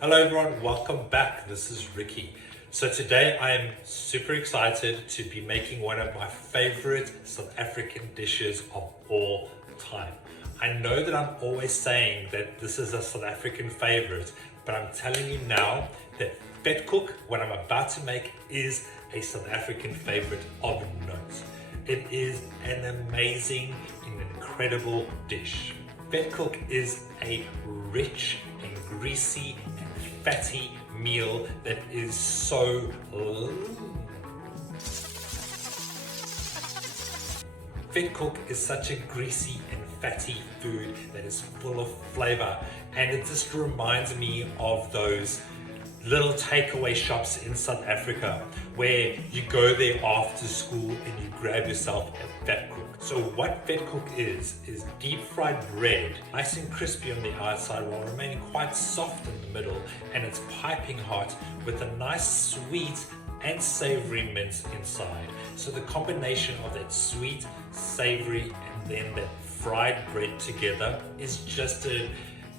Hello everyone, welcome back. This is Ricky. So today I'm super excited to be making one of my favorite South African dishes of all time. I know that I'm always saying that this is a South African favorite, but I'm telling you now that Vetkoek, what I'm about to make, is a South African favorite of note. It is an amazing and incredible dish. Vetkoek is a rich and greasy and fatty meal that is so Vetkoek is such a greasy and fatty food that is full of flavor, and it just reminds me of those little takeaway shops in South Africa where you go there after school and you grab yourself a Vetkoek. So what Vetkoek is deep fried bread, nice and crispy on the outside while remaining quite soft in the middle, and it's piping hot with a nice sweet and savory mince inside. So the combination of that sweet, savory, and then that fried bread together is just an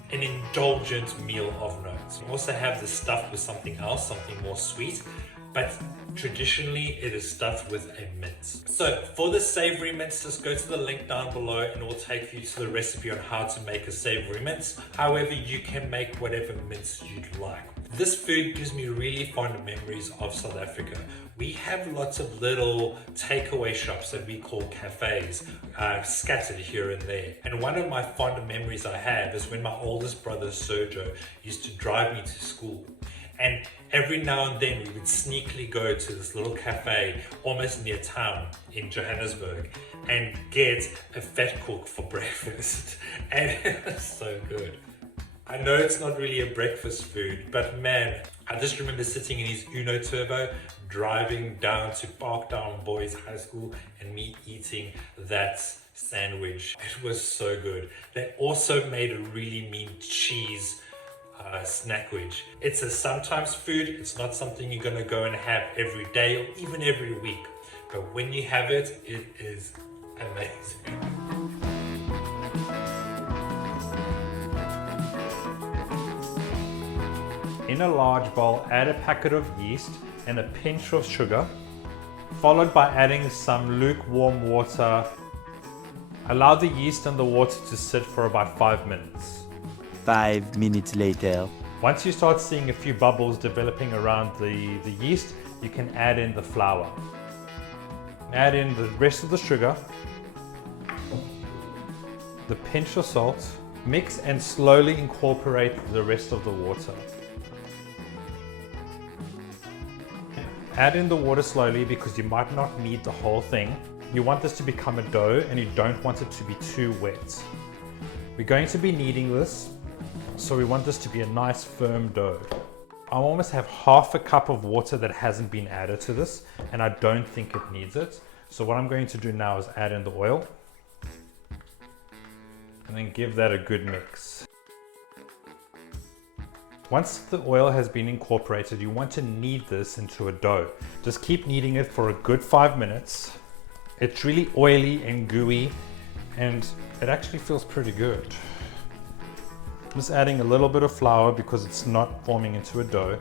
indulgent meal of note. You also have this stuffed with something else, something more sweet, but traditionally it is stuffed with a mince. So for the savory mince, just go to the link down below and it will take you to the recipe on how to make a savory mince. However, you can make whatever mince you'd like. This food gives me really fond memories of South Africa. We have lots of little takeaway shops that we call cafes, scattered here and there. And one of my fond memories I have is when my oldest brother Sergio used to drive me to school. And every now and then we would sneakily go to this little cafe almost near town in Johannesburg and get a Vetkoek for breakfast. And it was so good. I know it's not really a breakfast food, but man, I just remember sitting in his Uno Turbo, driving down to Parktown Boys High School and me eating that sandwich. It was so good. They also made a really mean cheese snackwich. It's a sometimes food. It's not something you're gonna go and have every day or even every week. But when you have it, it is amazing. In a large bowl, add a packet of yeast and a pinch of sugar, followed by adding some lukewarm water. Allow the yeast and the water to sit for about 5 minutes. 5 minutes later. Once you start seeing a few bubbles developing around the yeast, you can add in the flour. Add in the rest of the sugar, the pinch of salt, mix and slowly incorporate the rest of the water. Add in the water slowly because you might not need the whole thing. You want this to become a dough and you don't want it to be too wet. We're going to be kneading this, so we want this to be a nice firm dough. I almost have half a cup of water that hasn't been added to this, and I don't think it needs it. So what I'm going to do now is add in the oil and then give that a good mix. Once the oil has been incorporated, you want to knead this into a dough. Just keep kneading it for a good 5 minutes. It's really oily and gooey, and it actually feels pretty good. Just adding a little bit of flour because it's not forming into a dough.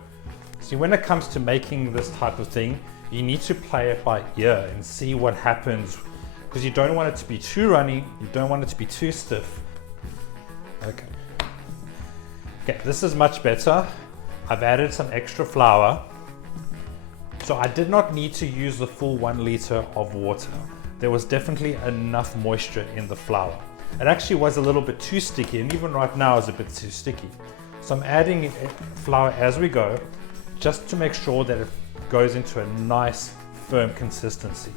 See, when it comes to making this type of thing, you need to play it by ear and see what happens, because you don't want it to be too runny, you don't want it to be too stiff. Okay, this is much better. I've added some extra flour. So I did not need to use the full 1 liter of water. There was definitely enough moisture in the flour. It actually was a little bit too sticky, and even right now is a bit too sticky. So I'm adding flour as we go, just to make sure that it goes into a nice firm consistency.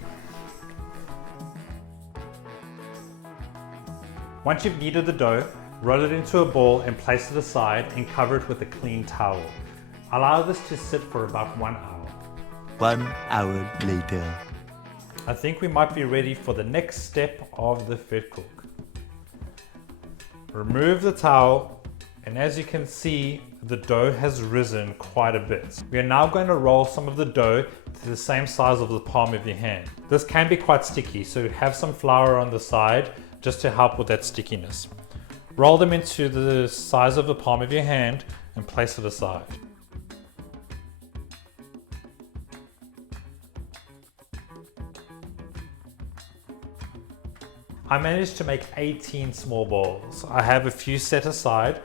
Once you've kneaded the dough, roll it into a ball and place it aside and cover it with a clean towel. Allow this to sit for about 1 hour. 1 hour later. I think we might be ready for the next step of the Vetkoek. Remove the towel, and as you can see, the dough has risen quite a bit. We are now going to roll some of the dough to the same size of the palm of your hand. This can be quite sticky, so have some flour on the side just to help with that stickiness. Roll them into the size of the palm of your hand and place it aside. I managed to make 18 small balls. I have a few set aside,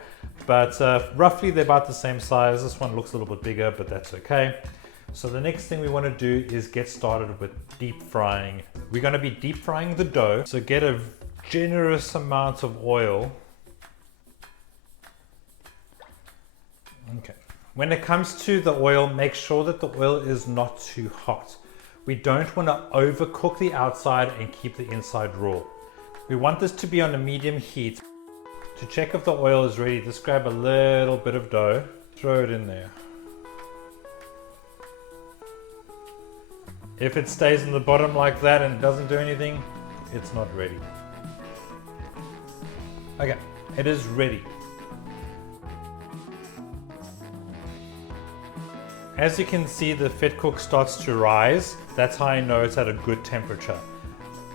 but roughly they're about the same size. This one looks a little bit bigger, but that's okay. So the next thing we want to do is get started with deep frying. We're going to be deep frying the dough. So get a generous amount of oil. Okay. When it comes to the oil, make sure that the oil is not too hot. We don't want to overcook the outside and keep the inside raw. We want this to be on a medium heat. To check if the oil is ready, just grab a little bit of dough, throw it in there. If it stays in the bottom like that and doesn't do anything, it's not ready. Okay, it is ready. As you can see, the Vetkoek starts to rise. That's how I know it's at a good temperature.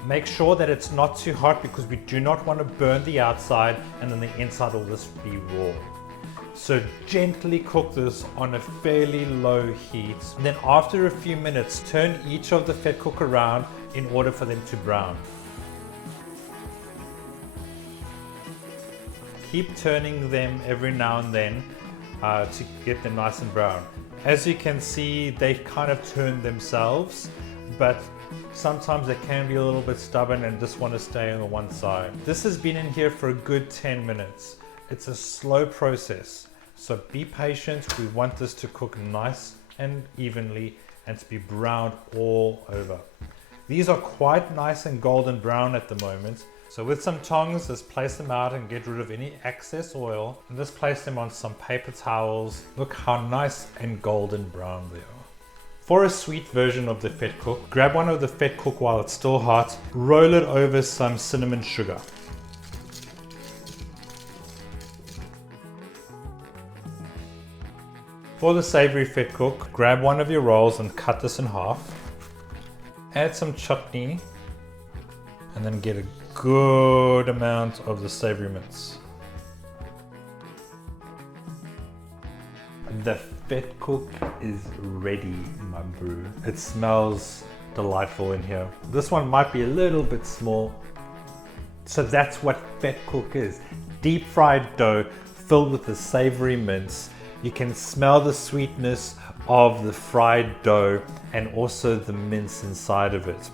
Make sure that it's not too hot because we do not want to burn the outside and then the inside will just be raw. So gently cook this on a fairly low heat. And then after a few minutes, turn each of the Vetkoek around in order for them to brown. Keep turning them every now and then to get them nice and brown. As you can see, they've kind of turned themselves, but sometimes they can be a little bit stubborn and just want to stay on the one side. This has been in here for a good 10 minutes. It's a slow process, so be patient. We want this to cook nice and evenly and to be browned all over. These are quite nice and golden brown at the moment. So with some tongs, just place them out and get rid of any excess oil. And just place them on some paper towels. Look how nice and golden brown they are. For a sweet version of the Vetkoek, grab one of the Vetkoek while it's still hot, roll it over some cinnamon sugar. For the savory Vetkoek, grab one of your rolls and cut this in half. Add some chutney and then get a good amount of the savory mince. The Vetkoek is ready, my brew. It smells delightful in here. This one might be a little bit small. So that's what Vetkoek is. Deep fried dough filled with the savory mince. You can smell the sweetness of the fried dough and also the mince inside of it.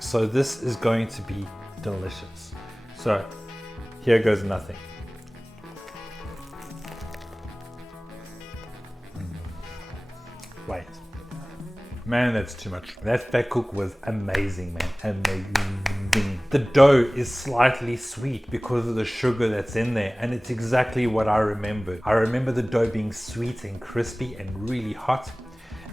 So this is going to be delicious. So here goes nothing. Wait, man, that's too much. That Vetkoek was amazing, man, amazing. The dough is slightly sweet because of the sugar that's in there, and it's exactly what I remembered. I remember the dough being sweet and crispy and really hot,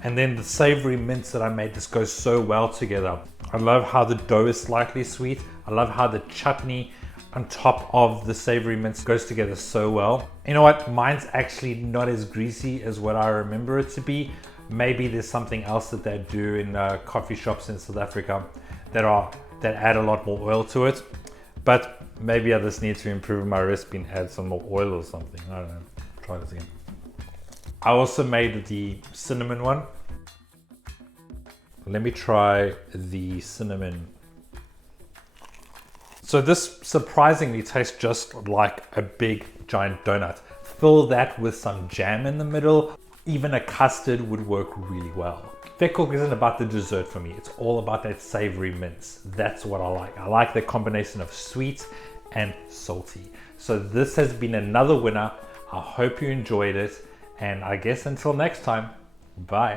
and then the savory mince that I made just goes so well together. I love how the dough is slightly sweet. I love how the chutney on top of the savory mince goes together so well. You know what? Mine's actually not as greasy as what I remember it to be. Maybe there's something else that they do in coffee shops in South Africa that add a lot more oil to it. But maybe I just need to improve my recipe and add some more oil or something. I don't know. Try this again. I also made the cinnamon one. Let me try the cinnamon. So this surprisingly tastes just like a big giant donut. Fill that with some jam in the middle. Even a custard would work really well. Vetkoek isn't about the dessert for me. It's all about that savory mince. That's what I like. I like the combination of sweet and salty. So this has been another winner. I hope you enjoyed it. And I guess until next time, bye.